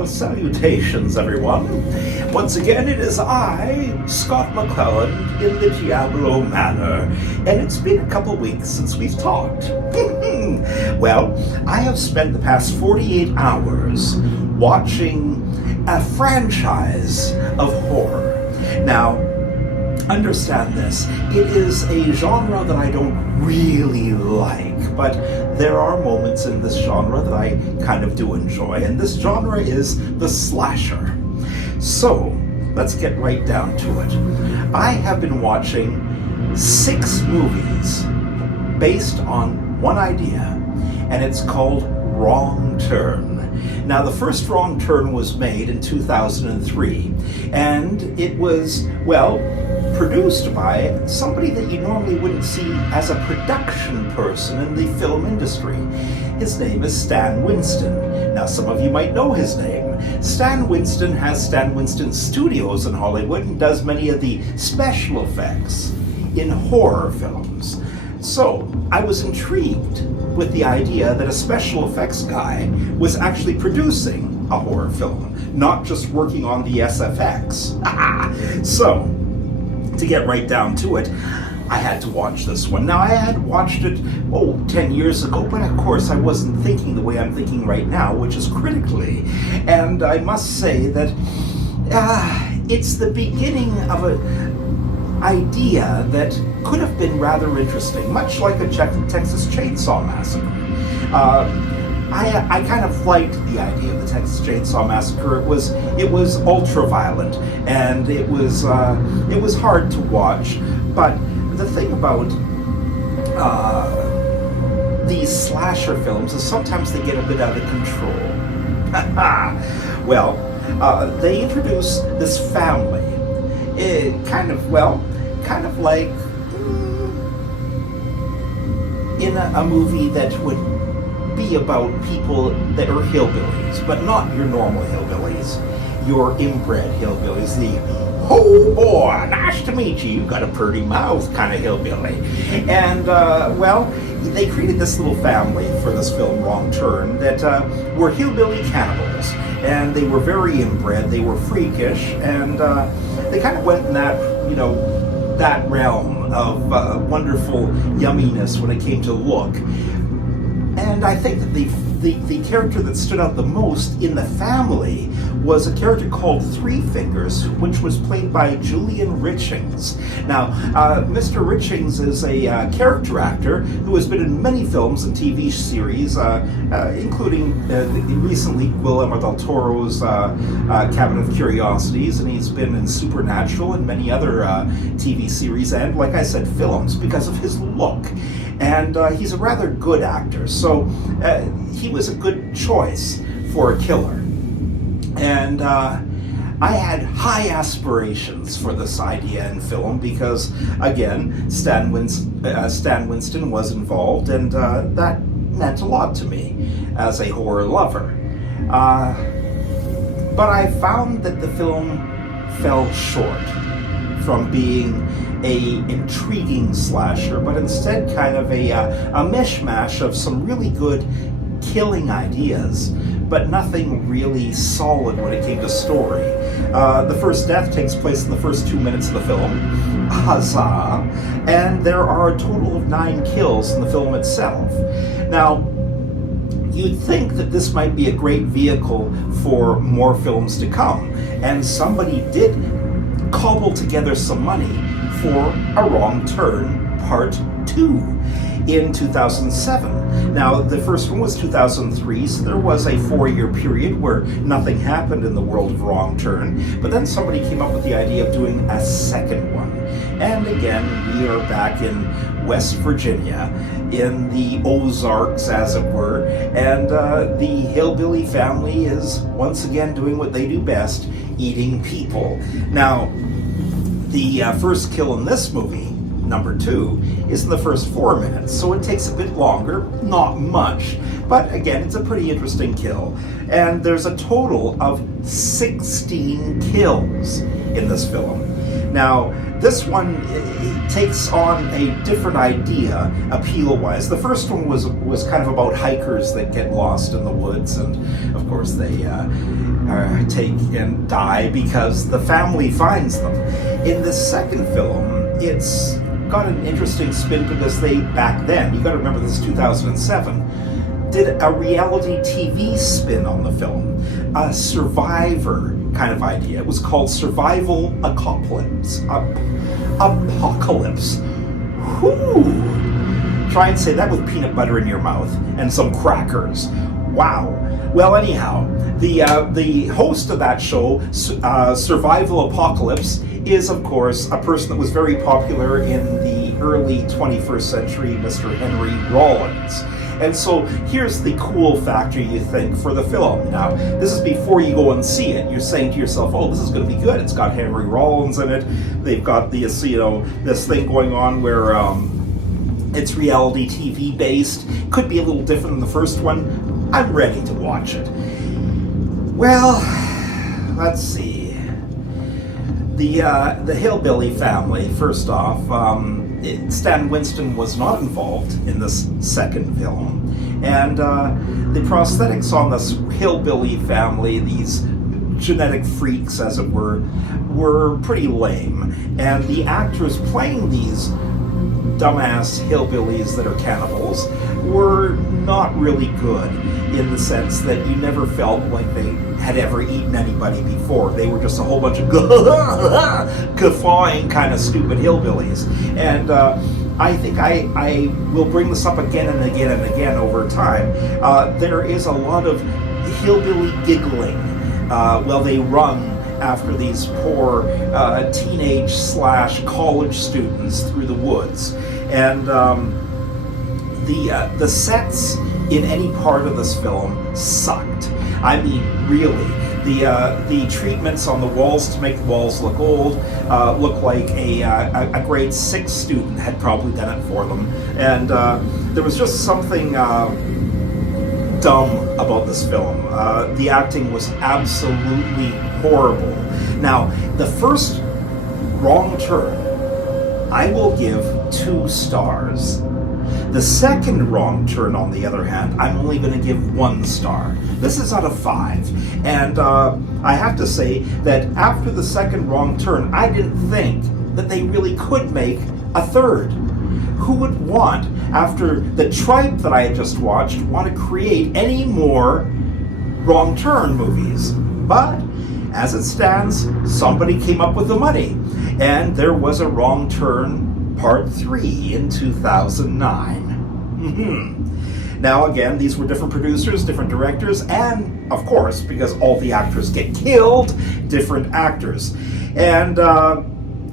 Well, salutations, everyone. Once again, it is I, Scott McCLELLAND, in the Diablo Manor, and it's been a couple weeks since we've talked. Well, I have spent the past 48 hours watching a franchise of horror. Now, understand this, it is a genre that I don't really like, but there are moments in this genre that I kind of do enjoy, and this genre is the slasher. So, let's get right down to it. I have been watching 6 movies based on one idea, and it's called Wrong Turn. Now, the first Wrong Turn was made in 2003, and it was, well, produced by somebody that you normally wouldn't see as a production person in the film industry. His name is Stan Winston. Now, some of you might know his name. Stan Winston has Stan Winston Studios in Hollywood and does many of the special effects in horror films. So, I was intrigued with the idea that a special effects guy was actually producing a horror film, not just working on the SFX. So, to get right down to it, I had to watch this one. Now, I had watched it, 10 years ago, but of course I wasn't thinking the way I'm thinking right now, which is critically. And I must say that it's the beginning of an idea that could have been rather interesting, much like a Texas Chainsaw Massacre. I kind of liked the idea of the Texas Chainsaw Massacre. It was ultra violent, and it was hard to watch. But the thing about these slasher films is sometimes they get a bit out of control. Well, they introduce this family. Kind of like in a movie that would be about people that are hillbillies, but not your normal hillbillies, your inbred hillbillies, the "oh boy, nice to meet you, you got a pretty mouth" kind of hillbilly. And they created this little family for this film Wrong Turn that were hillbilly cannibals, and they were very inbred, they were freakish, and they kind of went in that realm of wonderful yumminess when it came to look. And I think that the character that stood out the most in the family was a character called Three Fingers, which was played by Julian Richings. Now, Mr. Richings is a character actor who has been in many films and TV series, including recently Guillermo del Toro's Cabinet of Curiosities, and he's been in Supernatural and many other TV series and, like I said, films because of his look. And he's a rather good actor, so he was a good choice for a killer. And I had high aspirations for this idea in film because, again, Stan Winston was involved, and that meant a lot to me as a horror lover. But I found that the film fell short from being a intriguing slasher, but instead kind of a mishmash of some really good killing ideas, but nothing really solid when it came to story. The first death takes place in the first 2 minutes of the film, huzzah, and there are a total of 9 kills in the film itself. Now, you'd think that this might be a great vehicle for more films to come, and somebody did cobble together some money for A Wrong Turn Part 2 in 2007. Now, the first one was 2003, so there was a 4-year period where nothing happened in the world of Wrong Turn, but then somebody came up with the idea of doing a second one. And again, we are back in West Virginia, in the Ozarks, as it were, and the hillbilly family is once again doing what they do best, eating people. Now, the first kill in this movie, number 2, is in the first 4 minutes, so it takes a bit longer, not much, but again, it's a pretty interesting kill. And there's a total of 16 kills in this film. Now, this one takes on a different idea, appeal-wise. The first one was kind of about hikers that get lost in the woods, and of course they take and die because the family finds them. In the second film, it's got an interesting spin because they, back then, you got to remember this is 2007, did a reality TV spin on the film, a Survivor kind of idea. It was called Survival Apocalypse. Apocalypse. Whoo! Try and say that with peanut butter in your mouth and some crackers. Wow. Well, anyhow, the host of that show, Survival Apocalypse, is of course a person that was very popular in the early 21st century, Mr. Henry Rollins. And so here's the cool factor, you think, for the film. Now, this is before you go and see it. You're saying to yourself, oh, this is going to be good. It's got Henry Rollins in it. They've got the, this thing going on where it's reality TV based. Could be a little different than the first one. I'm ready to watch it. Well, let's see. The Hillbilly family, first off, Stan Winston was not involved in this second film. And the prosthetics on this Hillbilly family, these genetic freaks as it were pretty lame. And the actors playing these dumbass hillbillies that are cannibals were not really good, in the sense that you never felt like they had ever eaten anybody before. They were just a whole bunch of guffawing kind of stupid hillbillies. And I think I will bring this up again and again and again over time. There is a lot of hillbilly giggling while they run after these poor teenage/college students through the woods. And the sets in any part of this film sucked. I mean, really. The treatments on the walls to make the walls look old look like a grade 6 student had probably done it for them. And there was just something dumb about this film. The acting was absolutely horrible. Now, the first wrong turn, I will give 2 stars. The second wrong turn, on the other hand, I'm only going to give 1 star. This is out of 5. And I have to say that after the second wrong turn, I didn't think that they really could make a third. Who would want, after the tripe that I had just watched, want to create any more wrong turn movies? But as it stands, somebody came up with the money, and there was a Wrong Turn Part 3 in 2009. Now again, these were different producers, different directors, and of course, because all the actors get killed, different actors. And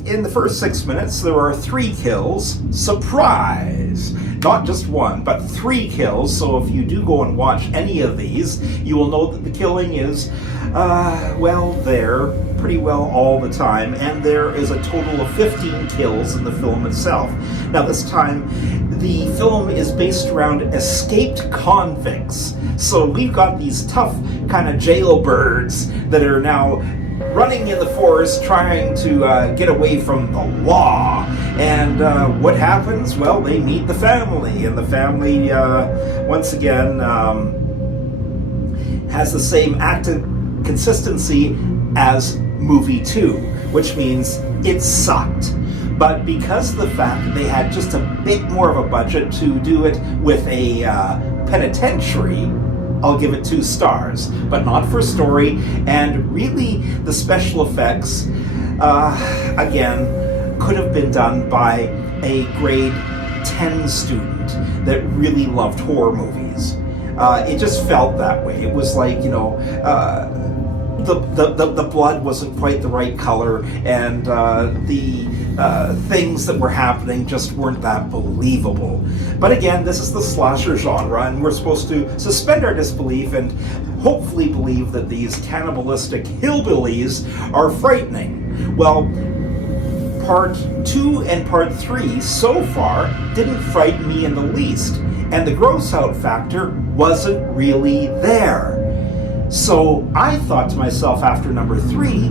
in the first 6 minutes, there are 3 kills. Surprise! Not just 1, but 3 kills. So if you do go and watch any of these, you will know that the killing is, well, there pretty well all the time. And there is a total of 15 kills in the film itself. Now this time, the film is based around escaped convicts. So we've got these tough kind of jailbirds that are now running in the forest trying to get away from the law. And what happens? Well, they meet the family, and the family, once again, has the same active consistency as movie 2, which means it sucked. But because of the fact that they had just a bit more of a budget to do it with a penitentiary, I'll give it 2 stars, but not for story. And really, the special effects, again, could have been done by a grade 10 student that really loved horror movies. It just felt that way. It was like, you know, the blood wasn't quite the right color, and the things that were happening just weren't that believable. But again, this is the slasher genre, and we're supposed to suspend our disbelief and hopefully believe that these cannibalistic hillbillies are frightening. Well, Part 2 and Part 3 so far didn't frighten me in the least, and the gross out factor wasn't really there. So I thought to myself after number 3,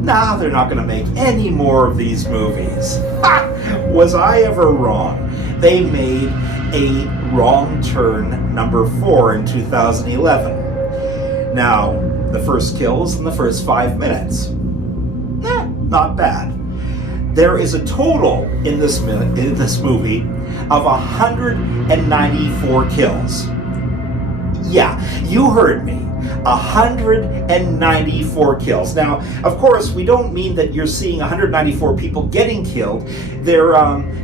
nah, they're not going to make any more of these movies. Ha! Was I ever wrong? They made a Wrong Turn number 4 in 2011. Now, the first kills in the first 5 minutes. Not bad. There is a total in this movie of 194 kills. Yeah, you heard me. 194 kills. Now, of course, we don't mean that you're seeing 194 people getting killed. They're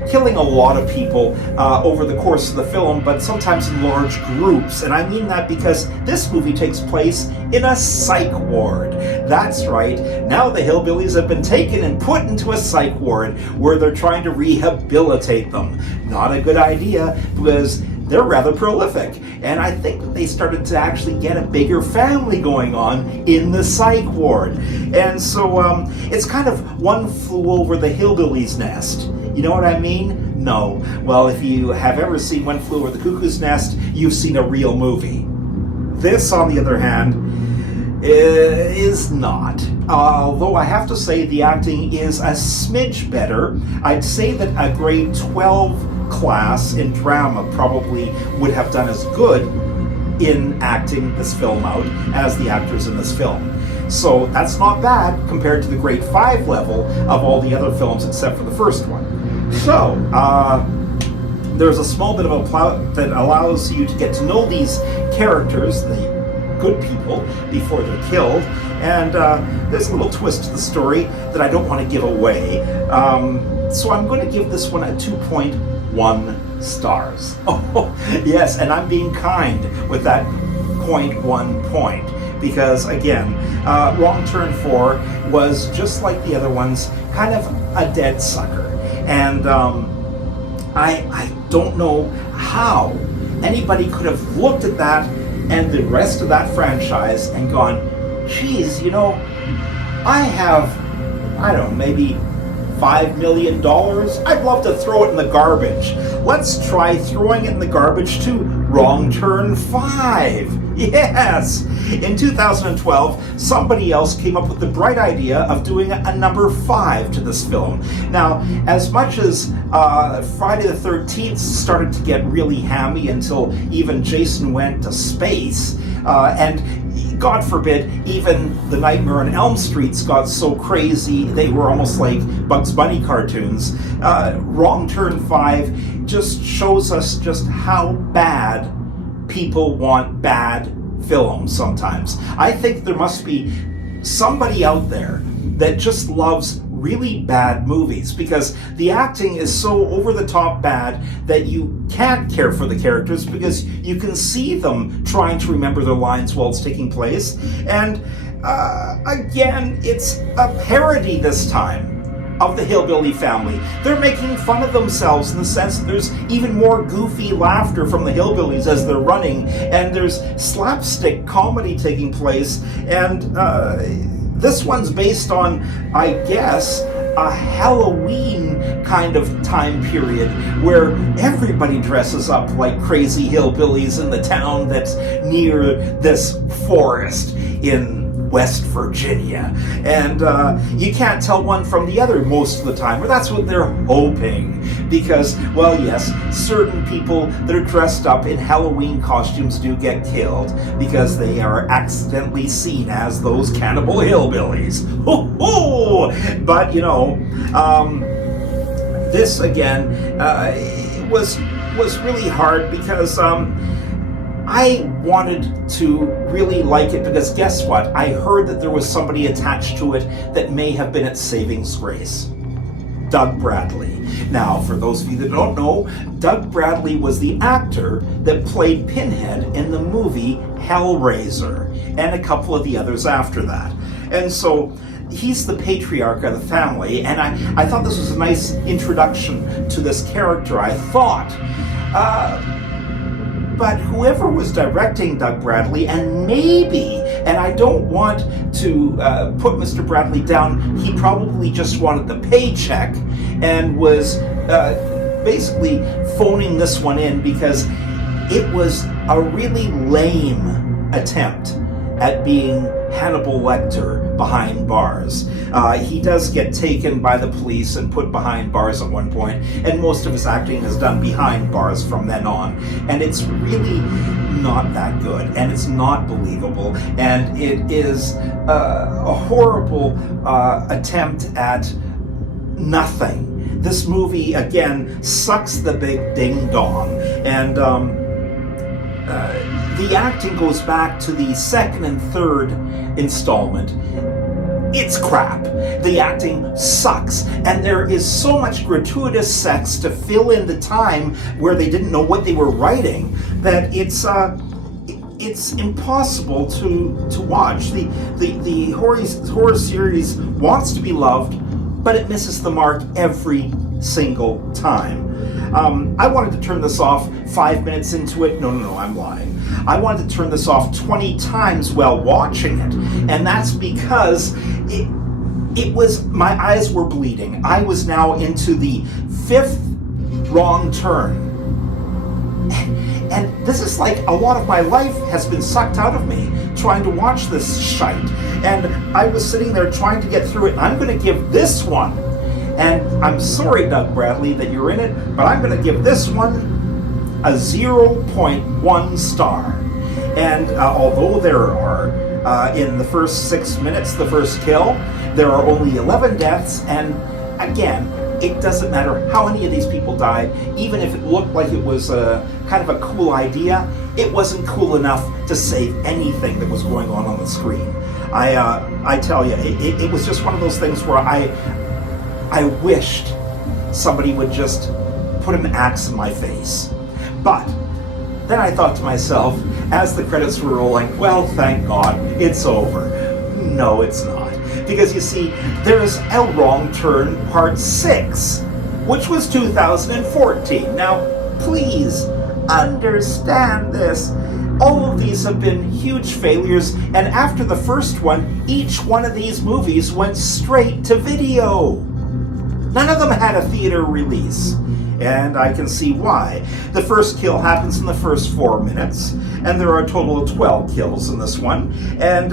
killing a lot of people over the course of the film, but sometimes in large groups. And I mean that because this movie takes place in a psych ward. That's right. Now the hillbillies have been taken and put into a psych ward where they're trying to rehabilitate them. Not a good idea, because they're rather prolific, and I think that they started to actually get a bigger family going on in the psych ward. And so it's kind of one flew over the hillbilly's nest. You know what I mean? No. Well, if you have ever seen One Flew Over the Cuckoo's Nest, you've seen a real movie. This, on the other hand, is not. Although I have to say the acting is a smidge better. I'd say that a grade 12 class in drama probably would have done as good in acting this film out as the actors in this film. So that's not bad compared to the grade 5 level of all the other films except for the first one. So, there's a small bit of a plot that allows you to get to know these characters, the good people, before they're killed. And there's a little twist to the story that I don't want to give away. So I'm going to give this one a 2.1 stars. Oh, yes, and I'm being kind with that 0.1 point. Because, again, Wrong Turn 4 was, just like the other ones, kind of a dead sucker. And I don't know how anybody could have looked at that and the rest of that franchise and gone, geez, you know, I have, I don't know, maybe $5 million. I'd love to throw it in the garbage. Let's try throwing it in the garbage to Wrong Turn 5. Yes! In 2012, somebody else came up with the bright idea of doing a number 5 to this film. Now, as much as Friday the 13th started to get really hammy until even Jason went to space, and God forbid, even the Nightmare on Elm Streets got so crazy they were almost like Bugs Bunny cartoons. Wrong Turn 5 just shows us just how bad people want bad films sometimes. I think there must be somebody out there that just loves really bad movies, because the acting is so over-the-top bad that you can't care for the characters because you can see them trying to remember their lines while it's taking place. And again, it's a parody this time of the hillbilly family. They're making fun of themselves in the sense that there's even more goofy laughter from the hillbillies as they're running, and there's slapstick comedy taking place, and this one's based on, I guess, a Halloween kind of time period where everybody dresses up like crazy hillbillies in the town that's near this forest in West Virginia. And you can't tell one from the other most of the time, or that's what they're hoping. Because, well, yes, certain people that are dressed up in Halloween costumes do get killed because they are accidentally seen as those cannibal hillbillies. Ho ho! But, you know, this again was really hard because I wanted to really like it because guess what? I heard that there was somebody attached to it that may have been its saving grace. Doug Bradley. Now, for those of you that don't know, Doug Bradley was the actor that played Pinhead in the movie Hellraiser, and a couple of the others after that. And so he's the patriarch of the family, and I thought this was a nice introduction to this character, I thought. But whoever was directing Doug Bradley, and maybe, and I don't want to put Mr. Bradley down, he probably just wanted the paycheck and was basically phoning this one in because it was a really lame attempt at being Hannibal Lecter behind bars. He does get taken by the police and put behind bars at one point, and most of his acting is done behind bars from then on. And it's really not that good, and it's not believable, and it is a horrible attempt at nothing. This movie, again, sucks the big ding-dong, and the acting goes back to the second and third installment. It's crap. The acting sucks, and there is so much gratuitous sex to fill in the time where they didn't know what they were writing that it's impossible to watch. The horror series wants to be loved, but it misses the mark every single time. I wanted to turn this off 5 minutes into it. No, I'm lying. I wanted to turn this off 20 times while watching it, and that's because it was, my eyes were bleeding. I was now into the fifth wrong turn. And this is like a lot of my life has been sucked out of me trying to watch this shite. And I was sitting there trying to get through it. I'm going to give this one, and I'm sorry, Doug Bradley, that you're in it, but I'm going to give this one a 0.1 star. And although there are, in the first 6 minutes, the first kill, there are only 11 deaths, and again, it doesn't matter how many of these people died, even if it looked like it was kind of a cool idea, it wasn't cool enough to save anything that was going on the screen. I tell you, it was just one of those things where I wished somebody would just put an axe in my face. But then I thought to myself, as the credits were rolling, well, thank God, it's over. No, it's not. Because you see, there's A Wrong Turn Part 6, which was 2014. Now, please understand this. All of these have been huge failures, and after the first one, each one of these movies went straight to video. None of them had a theater release, and I can see why. The first kill happens in the first 4 minutes, and there are a total of 12 kills in this one, and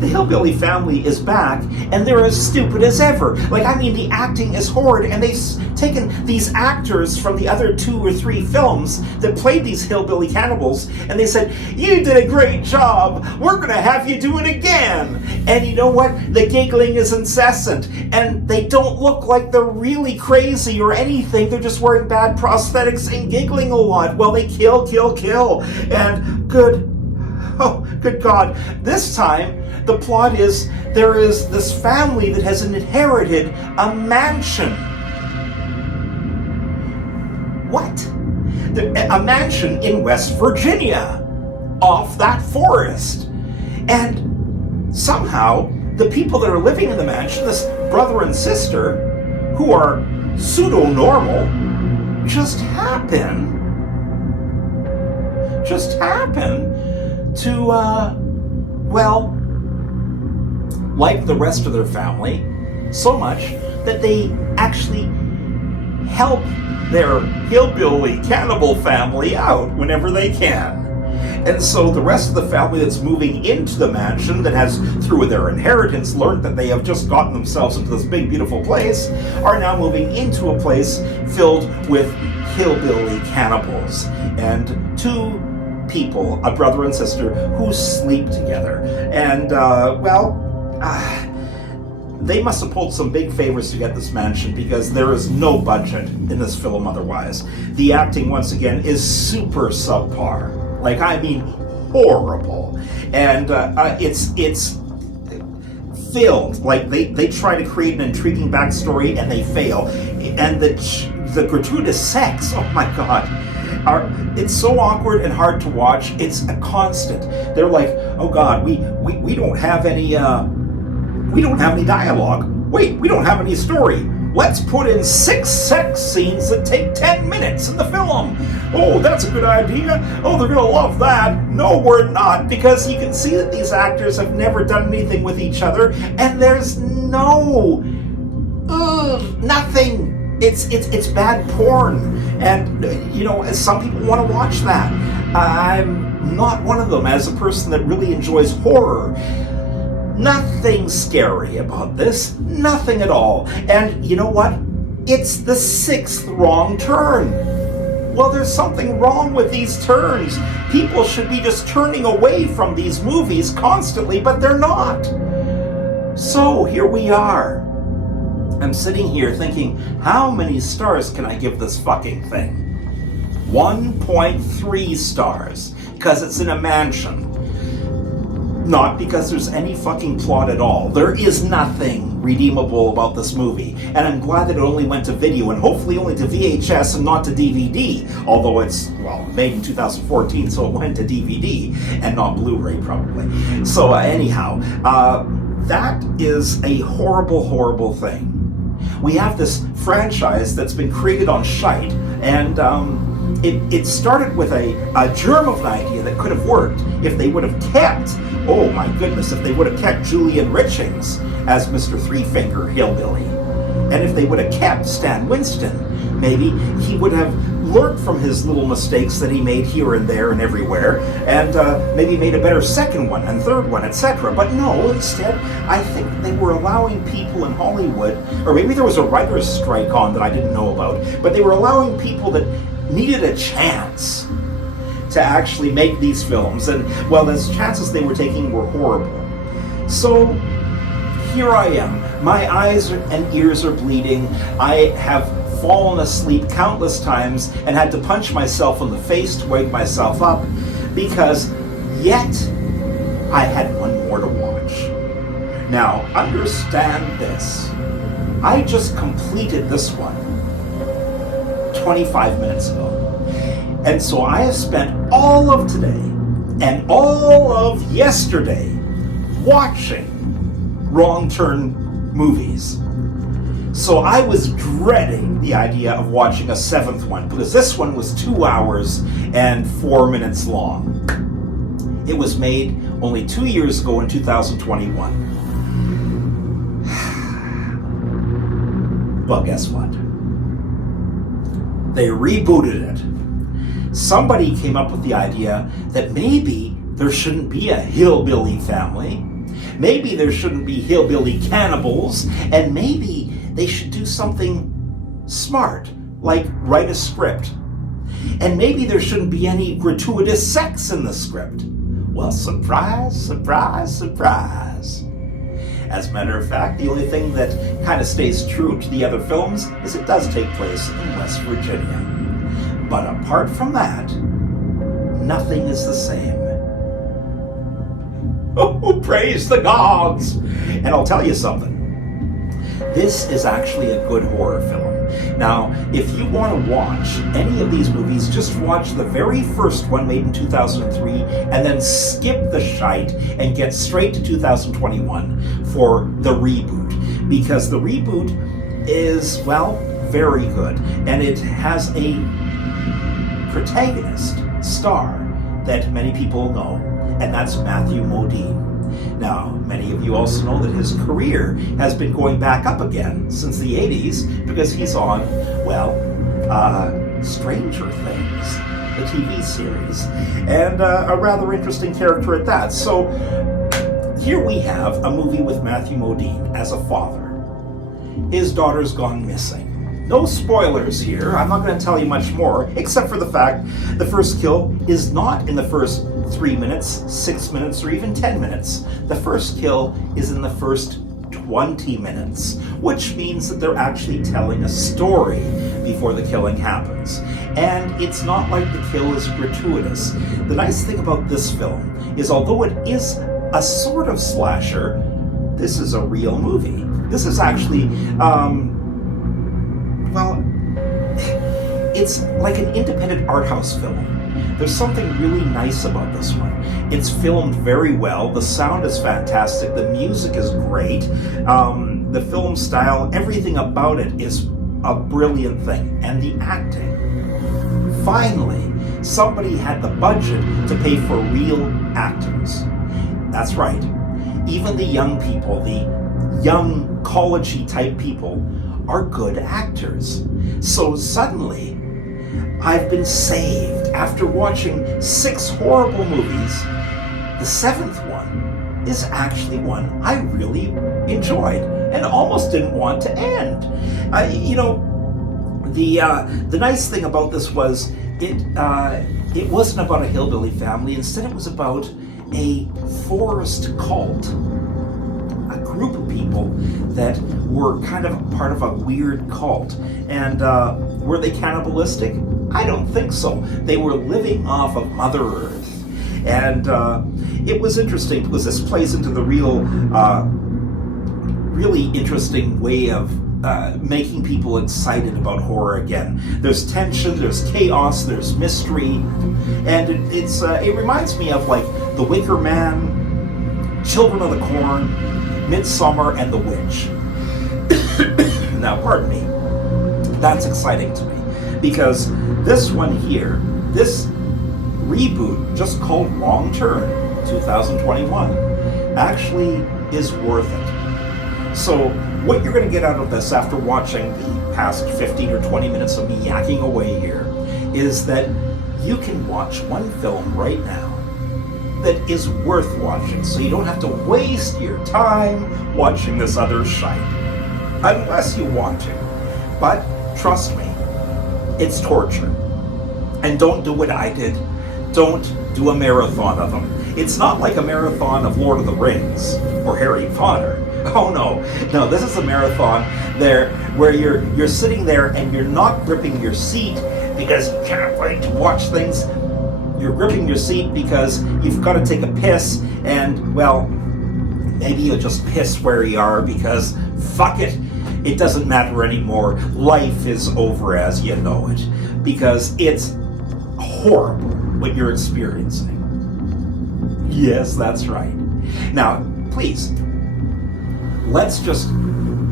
the hillbilly family is back, and they're as stupid as ever. Like, I mean, the acting is horrid, and they've taken these actors from the other 2 or 3 films that played these hillbilly cannibals, and they said, you did a great job, we're gonna have you do it again. And you know what? The giggling is incessant, and they don't look like they're really crazy or anything. They're just wearing bad prosthetics and giggling a lot while they kill. And good God, this time, the plot is, there is this family that has inherited a mansion. What? A mansion in West Virginia, off that forest. And somehow, the people that are living in the mansion, this brother and sister, who are pseudo-normal, just happen to, well, like the rest of their family, so much that they actually help their hillbilly cannibal family out whenever they can. And so the rest of the family that's moving into the mansion, that has, through their inheritance, learned that they have just gotten themselves into this big, beautiful place, are now moving into a place filled with hillbilly cannibals. And 2 people, a brother and sister, who sleep together. And, they must have pulled some big favors to get this mansion, because there is no budget in this film otherwise. The acting, once again, is super subpar. Like, I mean, horrible. And it's filled. Like, they try to create an intriguing backstory, and they fail. And the gratuitous sex, oh my God, it's so awkward and hard to watch. It's a constant. They're like, oh God, we don't have any dialogue. Wait, we don't have any story. Let's put in 6 sex scenes that take 10 minutes in the film. Oh, that's a good idea. Oh, they're gonna love that. No, we're not, because you can see that these actors have never done anything with each other, and there's nothing. It's bad porn, and you know, some people want to watch that. I'm not one of them as a person that really enjoys horror. Nothing scary about this, nothing at all. And you know what? It's the 6th wrong turn. Well, there's something wrong with these turns. People should be just turning away from these movies constantly, but they're not. So here we are. I'm sitting here thinking, how many stars can I give this fucking thing? 1.3 stars, because it's in a mansion. Not because there's any fucking plot at all. There is nothing redeemable about this movie. And I'm glad that it only went to video, and hopefully only to VHS and not to DVD. Although it's, well, made in 2014, so it went to DVD and not Blu-ray probably. So anyhow, that is a horrible, horrible thing. We have this franchise that's been created on shite, and it started with a germ of an idea that could have worked if they would have kept, oh my goodness, if they would have kept Julian Richings as Mr. Three-Finger Hillbilly. And if they would have kept Stan Winston, maybe he would have learned from his little mistakes that he made here and there and everywhere, and maybe made a better second one and third one, etc. But no, instead, I think they were allowing people in Hollywood, or maybe there was a writer's strike on that I didn't know about, but they were allowing people that needed a chance to actually make these films, and well, the chances they were taking were horrible. So here I am. My eyes and ears are bleeding. I have fallen asleep countless times and had to punch myself in the face to wake myself up, because yet I had one more to watch. Now, understand this. I just completed this one 25 minutes ago. And so I have spent all of today and all of yesterday watching wrong turn movies. So I was dreading the idea of watching a 7th one, because this one was 2 hours and 4 minutes long. It was made only 2 years ago in 2021. Well, guess what? They rebooted it. Somebody came up with the idea that maybe there shouldn't be a hillbilly family. Maybe there shouldn't be hillbilly cannibals, and maybe they should do something smart, like write a script. And maybe there shouldn't be any gratuitous sex in the script. Well, surprise, surprise, surprise. As a matter of fact, the only thing that kind of stays true to the other films is it does take place in West Virginia. But apart from that, nothing is the same. Oh, praise the gods! And I'll tell you something. This is actually a good horror film. Now, if you want to watch any of these movies, just watch the very first one made in 2003 and then skip the shite and get straight to 2021 for the reboot. Because the reboot is, well, very good. And it has a protagonist, star, that many people know, and that's Matthew Modine. Now, many of you also know that his career has been going back up again since the 80s because he's on, well, Stranger Things, the TV series, and a rather interesting character at that. So, here we have a movie with Matthew Modine as a father. His daughter's gone missing. No spoilers here, I'm not going to tell you much more, except for the fact the first kill is not in the first 3 minutes, 6 minutes, or even 10 minutes. The first kill is in the first 20 minutes, which means that they're actually telling a story before the killing happens. And it's not like the kill is gratuitous. The nice thing about this film is, although it is a sort of slasher, this is a real movie. This is actually, well, it's like an independent art house film. There's something really nice about this one. It's filmed very well. The sound is fantastic. The music is great. The film style, everything about it is a brilliant thing. And the acting. Finally, somebody had the budget to pay for real actors. That's right. Even the young people, the young college-y type people, are good actors. So suddenly, I've been saved after watching 6 horrible movies. The 7th one is actually one I really enjoyed and almost didn't want to end. The nice thing about this was it wasn't about a hillbilly family. Instead, it was about a forest cult, a group of people that were kind of part of a weird cult. And were they cannibalistic? I don't think so. They were living off of Mother Earth. And it was interesting because this plays into the really interesting way of making people excited about horror again. There's tension, there's chaos, there's mystery, and it reminds me of like The Wicker Man, Children of the Corn, Midsummer, and The Witch. Now, pardon me, that's exciting to me because this one here, this reboot, just called Wrong Turn 2021, actually is worth it. So what you're going to get out of this after watching the past 15 or 20 minutes of me yakking away here is that you can watch one film right now that is worth watching, so you don't have to waste your time watching this other shite, unless you want to. But trust me, it's torture. And don't do what I did. Don't do a marathon of them. It's not like a marathon of Lord of the Rings or Harry Potter. Oh no, this is a marathon there where you're sitting there and you're not gripping your seat because you can't wait to watch things. You're gripping your seat because you've got to take a piss, and well, maybe you'll just piss where you are because fuck it. It doesn't matter anymore. Life is over as you know it because it's horrible what you're experiencing. Yes, that's right. Now, please, let's just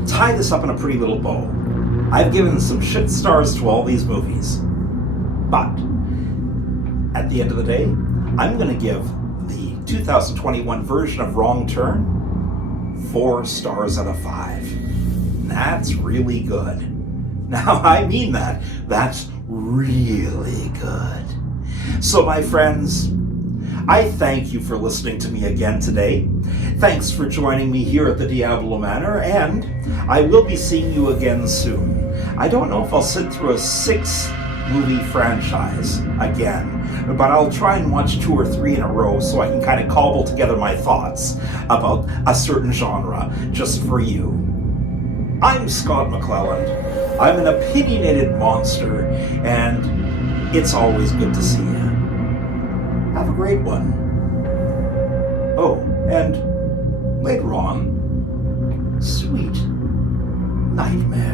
tie this up in a pretty little bow. I've given some shit stars to all these movies, but at the end of the day, I'm going to give the 2021 version of Wrong Turn 4 stars out of 5. That's really good. Now, I mean that. That's really good. So, my friends, I thank you for listening to me again today. Thanks for joining me here at the Diablo Manor, and I will be seeing you again soon. I don't know if I'll sit through a 6-movie franchise again, but I'll try and watch 2 or 3 in a row so I can kind of cobble together my thoughts about a certain genre just for you. I'm Scott McClelland. I'm an opinionated monster, and it's always good to see you. Have a great one. Oh, and later on, sweet nightmares.